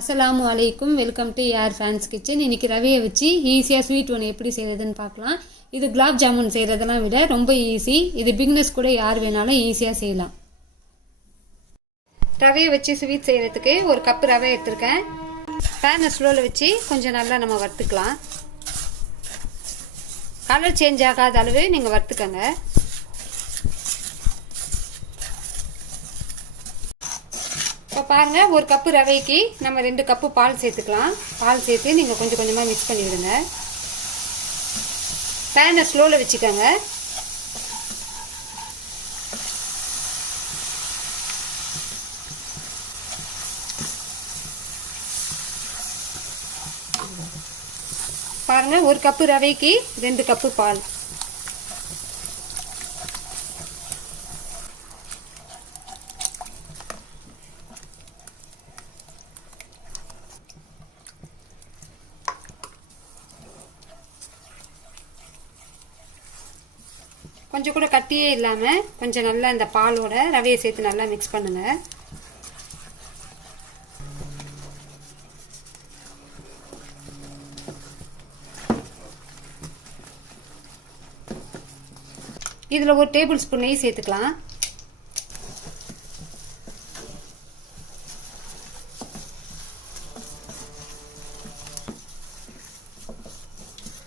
அஸ்ஸலாமு அலைக்கும். Welcome to air fans kitchen இன்னைக்கு ரவையை வச்சு ஈஸியாக ஸ்வீட் ஒன்று எப்படி செய்கிறதுன்னு பார்க்கலாம். இது குலாப் ஜாமுன் செய்கிறதெல்லாம் விட ரொம்ப ஈஸி இது பிக்னஸ் கூட யார் வேணாலும் ஈஸியாக செய்யலாம். ரவையை வச்சு ஸ்வீட் செய்கிறதுக்கு ஒரு கப்பு ரவை எடுத்திருக்கேன். பேனை ஸ்லோவில் வச்சு கொஞ்சம் நல்லா நம்ம வறுத்துக்கலாம். கலர் சேஞ்ச் ஆகாத அளவு நீங்கள் வறுத்துக்கங்க. பாருங்கள் ஒரு கப்பு ரவைக்கு நம்ம ரெண்டு கப்பு பால் சேர்த்துக்கலாம். பால் சேர்த்து நீங்கள் கொஞ்சம் கொஞ்சமாக மிக்ஸ் பண்ணி விடுங்க பேனை ஸ்லோவில் வச்சுக்கோங்க. பாருங்க ஒரு கப்பு ரவைக்கு ரெண்டு கப்பு பால். கொஞ்சம் கூட கட்டியே இல்லாமல் கொஞ்சம் நல்லா இந்த பாலோட ரவையை சேர்த்து நல்லா மிக்ஸ் பண்ணுங்கள் இதில் ஒரு டேபிள் ஸ்பூன் நெய் சேர்த்துக்கலாம்.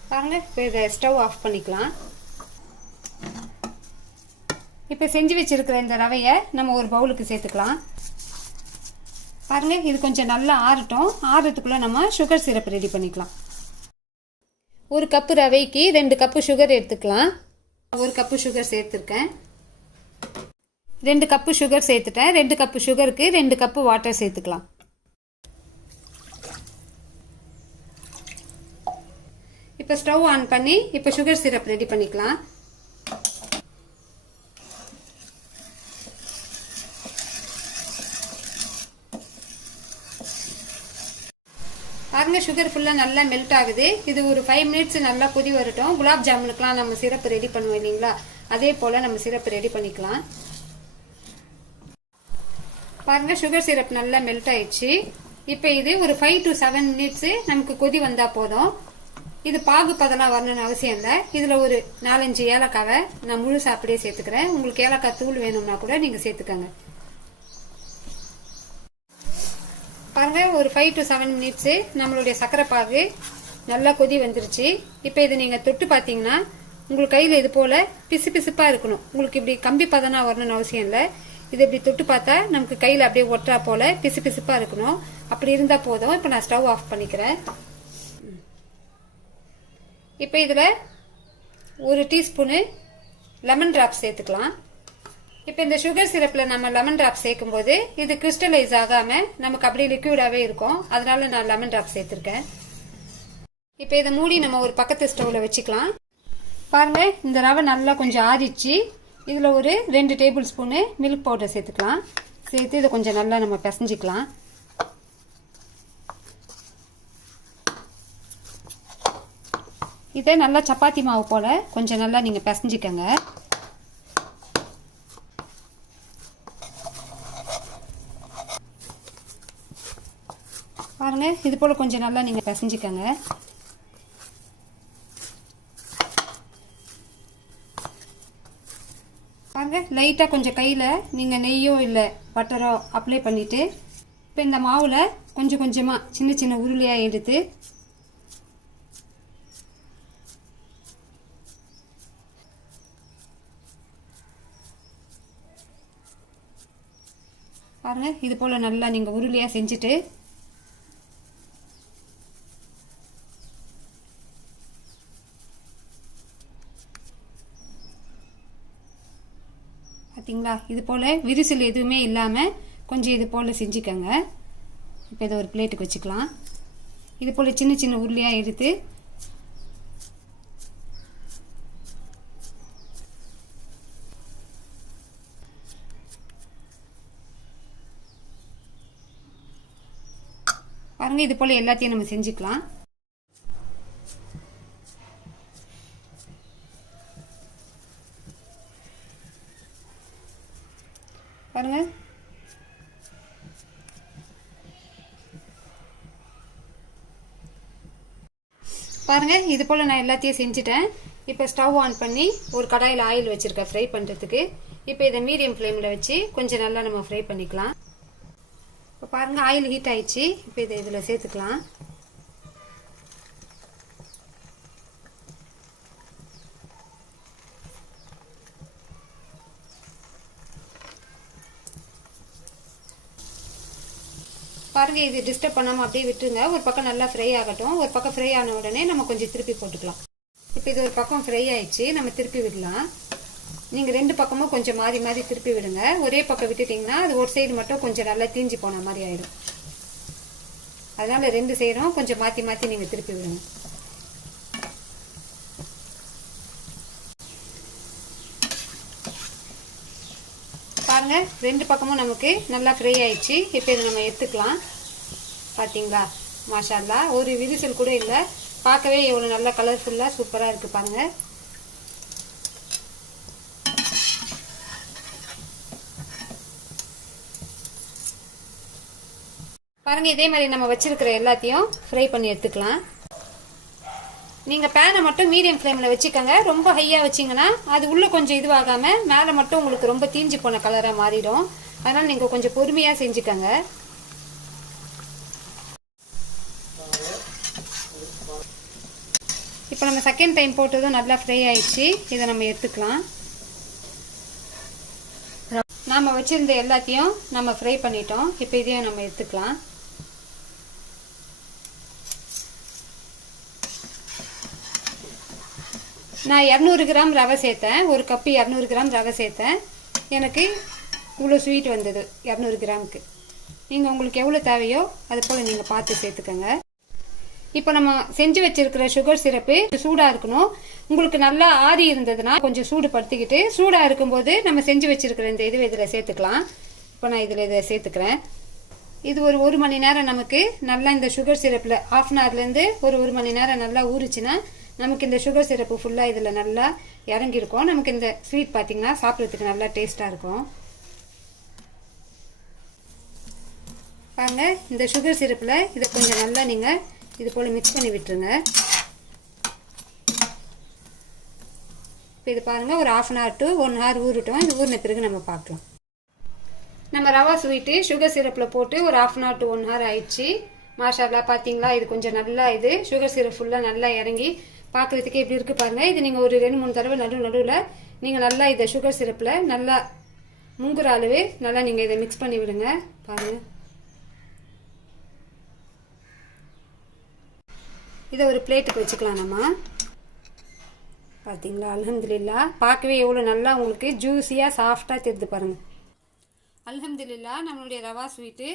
பாருங்கள் இப்போ இதை ஸ்டவ் ஆஃப் பண்ணிக்கலாம். இப்போ செஞ்சு வச்சுருக்கிற இந்த ரவையை நம்ம ஒரு பவுலுக்கு சேர்த்துக்கலாம். பாருங்கள் இது கொஞ்சம் நல்லா ஆறட்டும். ஆறுறதுக்குள்ளே நம்ம சுகர் சிரப் ரெடி பண்ணிக்கலாம். ஒரு கப்பு ரவைக்கு ரெண்டு கப்பு சுகர் எடுத்துக்கலாம். ஒரு கப்பு சுகர் சேர்த்துருக்கேன். ரெண்டு கப்பு சுகர் சேர்த்துட்டேன். ரெண்டு கப்பு சுகருக்கு ரெண்டு கப்பு வாட்டர் சேர்த்துக்கலாம். இப்போ ஸ்டவ் ஆன் பண்ணி இப்போ சுகர் சிரப் ரெடி பண்ணிக்கலாம். பாருங்க சுகர் ஃபுல்லாக நல்லா மெல்ட் ஆகுது. இது ஒரு ஃபைவ் மினிட்ஸ் நல்லா கொதி வரட்டும். குலாப் ஜாமுனுக்கெலாம் நம்ம சிரப்பு ரெடி பண்ணுவோம் இல்லைங்களா? அதே போல் நம்ம சிரப்பு ரெடி பண்ணிக்கலாம். பாருங்கள் சுகர் சிரப் நல்லா மெல்ட் ஆயிடுச்சு. இப்போ இது ஒரு ஃபைவ் டு செவன் மினிட்ஸு நமக்கு கொதி வந்தால் போதும். இது பாகு பதெல்லாம் வரணும்னு அவசியம் இல்லை. இதில் ஒரு நாலஞ்சு ஏலக்காவை நான் முழு அப்படியே சேர்த்துக்கிறேன். உங்களுக்கு ஏலக்காய் தூள் வேணும்னா கூட நீங்கள் சேர்த்துக்கங்க. பாருங்கள் ஒரு ஃபைவ் டு செவன் மினிட்ஸு நம்மளுடைய சர்க்கரை பாகு. நல்லா கொதி வந்துருச்சு. இப்போ இதை நீங்கள் தொட்டு பார்த்தீங்கன்னா உங்களுக்கு கையில் இது போல் பிசு பிசுப்பாக இருக்கணும். உங்களுக்கு இப்படி கம்பி பதனா வரணும்னு அவசியம் இல்லை. இது இப்படி தொட்டு பார்த்தா நமக்கு கையில் அப்படியே ஒட்டுறா போல் பிசு பிசுப்பாக இருக்கணும். அப்படி இருந்தால் போதும். இப்போ நான் ஸ்டவ் ஆஃப் பண்ணிக்கிறேன். இப்போ இதில் ஒரு டீஸ்பூனு லெமன் ட்ராப் சேர்த்துக்கலாம். இப்போ இந்த சுகர் சிரப்பில் நம்ம லெமன் ட்ராப் சேர்க்கும்போது இது கிறிஸ்டலைஸ் ஆகாமல் நமக்கு அப்படியே லிக்விடாகவே இருக்கும். அதனால நான் லெமன் ட்ராப் சேர்த்துருக்கேன். இப்போ இதை மூடி நம்ம ஒரு பக்கத்து ஸ்டவ்வில் வச்சுக்கலாம். பாருங்க இந்த ரவை நல்லா கொஞ்சம் ஆறிச்சு இதில் ஒரு ரெண்டு டேபிள் ஸ்பூனு மில்க் பவுடர் சேர்த்துக்கலாம். சேர்த்து இதை கொஞ்சம் நல்லா நம்ம பிசைஞ்சிக்கலாம். இதை நல்லா சப்பாத்தி மாவு போல் கொஞ்சம் நல்லா நீங்கள் பிசைஞ்சிக்கங்க பாருங்க இது போல் கொஞ்சம் நல்லா நீங்கள் பிசைஞ்சிக்கங்க. பாருங்க லைட்டாக கொஞ்சம் கையில் நீங்கள் நெய்யோ இல்லை பட்டரோ அப்ளை பண்ணிவிட்டு இப்போ இந்த மாவில் கொஞ்சம் கொஞ்சமாக சின்ன சின்ன உருளையாக எடுத்து பாருங்க இது போல் நல்லா நீங்கள் உருளையாக செஞ்சுட்டு பார்த்தீங்களா இது போல் விரிசல் எதுவுமே இல்லாமல் கொஞ்சம் இது போல் செஞ்சுக்கோங்க. இப்போ இதை ஒரு பிளேட்டுக்கு வச்சுக்கலாம். இது போல் சின்ன சின்ன உருளையாக எடுத்து பாருங்கள் இது போல் எல்லாத்தையும் நம்ம செஞ்சுக்கலாம். பாருங்கள் பாருங்கள் இது போல் நான் எல்லாத்தையும் செஞ்சுட்டேன். இப்போ ஸ்டவ் ஆன் பண்ணி ஒரு கடாயில் ஆயில் வச்சுருக்கேன் ஃப்ரை பண்ணுறதுக்கு இப்போ இதை மீடியம் ஃப்ளேமில் வச்சு கொஞ்சம் நல்லா நம்ம ஃப்ரை பண்ணிக்கலாம். இப்போ பாருங்கள் ஆயில் ஹீட் ஆயிடுச்சு. இப்போ இதை இதில் சேர்த்துக்கலாம். பாருங்க இது டிஸ்டர்ப் பண்ணாமல் அப்படியே விட்டுருங்க. ஒரு பக்கம் நல்லா ஃப்ரை ஆகட்டும். ஒரு பக்கம் ஃப்ரை ஆன உடனே நம்ம கொஞ்சம் திருப்பி போட்டுக்கலாம். இப்போ இது ஒரு பக்கம் ஃப்ரை ஆயிடுச்சு. நம்ம திருப்பி விடலாம். நீங்கள் ரெண்டு பக்கமும் கொஞ்சம் மாறி மாறி திருப்பி விடுங்க. ஒரே பக்கம் விட்டுட்டிங்கன்னா அது ஒரு சைடு மட்டும் கொஞ்சம் நல்லா தீஞ்சு போன மாதிரி ஆயிடும். அதனால ரெண்டு சைடும் கொஞ்சம் மாற்றி மாற்றி நீங்கள் திருப்பி விடுங்க. பாருங்க. ரெண்டு பக்கமும் நமக்கு நல்லா ஃப்ரை ஆயிடுச்சு. இப்போ இதை நம்ம எடுத்துக்கலாம். பார்த்தீங்களா மாஷால்லா ஒரு விரிசல் கூட இல்லை. பார்க்கவே எவ்வளோ நல்லா கலர்ஃபுல்லாக சூப்பராக இருக்குது பாருங்க. பாருங்க இதே மாதிரி நம்ம வச்சிருக்கிற எல்லாத்தையும் ஃப்ரை பண்ணி எடுத்துக்கலாம். நீங்கள் பேனை மட்டும் மீடியம் ஃப்ளேமில் வச்சுக்கோங்க. ரொம்ப ஹையாக வச்சிங்கன்னா அது உள்ளே கொஞ்சம் இதுவாகாமல் மேலே மட்டும் உங்களுக்கு ரொம்ப தீஞ்சு போன கலராக மாறிடும். அதனால் நீங்கள் கொஞ்சம் பொறுமையாக செஞ்சுக்கோங்க. இப்போ நம்ம செகண்ட் டைம் போட்டதும் நல்லா ஃப்ரை ஆயிடுச்சு. இதை நம்ம எடுத்துக்கலாம். நாம் வச்சுருந்த எல்லாத்தையும் நம்ம ஃப்ரை பண்ணிட்டோம். இப்போ இதையும் நம்ம எடுத்துக்கலாம். நான் இரநூறு கிராம் ரவை சேர்த்தேன். ஒரு கப்பு இரநூறு கிராம் ரவை சேர்த்தேன். எனக்கு இவ்வளோ ஸ்வீட் வந்தது இரநூறு கிராமுக்கு. நீங்கள் உங்களுக்கு எவ்வளோ தேவையோ அது போல் நீங்கள் பார்த்து சேர்த்துக்கோங்க. இப்போ நம்ம செஞ்சு வச்சிருக்கிற சுகர் சிரப்பு சூடாக இருக்கணும். உங்களுக்கு நல்லா ஆறி இருந்ததுன்னா கொஞ்சம் சூடு படுத்திக்கிட்டு சூடாக இருக்கும்போது நம்ம செஞ்சு வச்சிருக்கிற இந்த இது இதில் சேர்த்துக்கலாம். இப்போ நான் இதில் இதை சேர்த்துக்கிறேன். இது ஒரு ஒரு மணி நேரம் நமக்கு நல்லா இந்த சுகர் சிரப்பில் ஆஃப் அன் ஹவர்லேருந்து ஒரு ஒரு மணி நேரம் நல்லா ஊறிச்சுன்னா நமக்கு இந்த சுகர் சிரப்பு ஃபுல்லாக இதில் நல்லா இறங்கியிருக்கும். நமக்கு இந்த ஸ்வீட் பார்த்திங்கன்னா சாப்பிட்றதுக்கு நல்லா டேஸ்ட்டாக இருக்கும். பாருங்க இந்த சுகர் சிரப்பில் இதை கொஞ்சம் நல்லா நீங்கள் இது போல் மிக்ஸ் பண்ணி விட்டுருங்க. இப்போ இது பாருங்கள் ஒரு half an hour to one hour ஊறட்டும். இது ஊறின பிறகு நம்ம பார்க்கலாம். நம்ம ரவா ஸ்வீட்டு சுகர் சிரப்பில் போட்டு ஒரு half an hour to one hour ஆயிடுச்சு. மாஷாலா பார்த்தீங்களா இது கொஞ்சம் நல்லா இது சுகர் சிரப் ஃபுல்லாக நல்லா இறங்கி பார்க்குறதுக்கே இப்படி இருக்குது பாருங்கள் இது நீங்கள் ஒரு ரெண்டு மூணு தடவை நடுவு நடுவில் நீங்கள் நல்லா இதை சுகர் சிரப்பில் நல்லா முங்குற அளவு நல்லா நீங்கள் இதை மிக்ஸ் பண்ணி விடுங்க. பாருங்கள் இதை ஒரு பிளேட்டுக்கு வச்சுக்கலாம் நம்ம. பார்த்தீங்களா அலமதுல்லா பார்க்கவே எவ்வளோ நல்லா உங்களுக்கு ஜூஸியாக சாஃப்டாக தெரிந்து பாருங்கள் அலமதுல்லா நம்மளுடைய ரவா ஸ்வீட்டு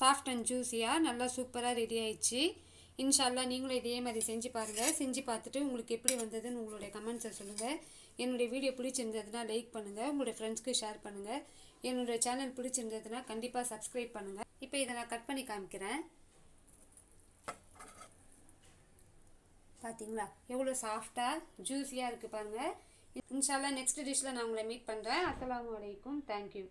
சாஃப்ட் அண்ட் ஜூஸியாக நல்லா சூப்பராக ரெடி ஆயிடுச்சு. இன்ஷால்லா நீங்களும் இதே மாதிரி செஞ்சு பாருங்கள் செஞ்சு பார்த்துட்டு உங்களுக்கு எப்படி வந்ததுன்னு உங்களுடைய கமெண்ட்ஸை சொல்லுங்கள் என்னுடைய வீடியோ பிடிச்சிருந்ததுன்னா லைக் பண்ணுங்கள் உங்களுடைய ஃப்ரெண்ட்ஸ்க்கு ஷேர் பண்ணுங்கள் என்னுடைய சேனல் பிடிச்சிருந்ததுன்னா கண்டிப்பாக சப்ஸ்கிரைப் பண்ணுங்கள் இப்போ இதை நான் கட் பண்ணி காமிக்கிறேன். பார்த்தீங்களா எவ்வளோ சாஃப்டாக ஜூஸியாக இருக்குது பாருங்கள் இன்ஷால்லா நெக்ஸ்ட் டிஷ்ஷில் நான் உங்களை மீட் பண்ணுறேன் அஸ்லாம் வலைக்கும் தேங்க்யூ